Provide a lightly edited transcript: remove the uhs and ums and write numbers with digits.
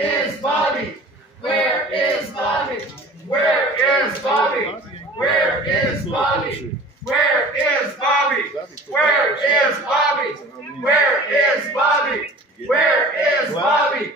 is Bobby? Where is Bobby? Where is Bobby? Where is Bobby? Where is Bobby? Where is Bobby? Where is Bobby? Where is Bobby?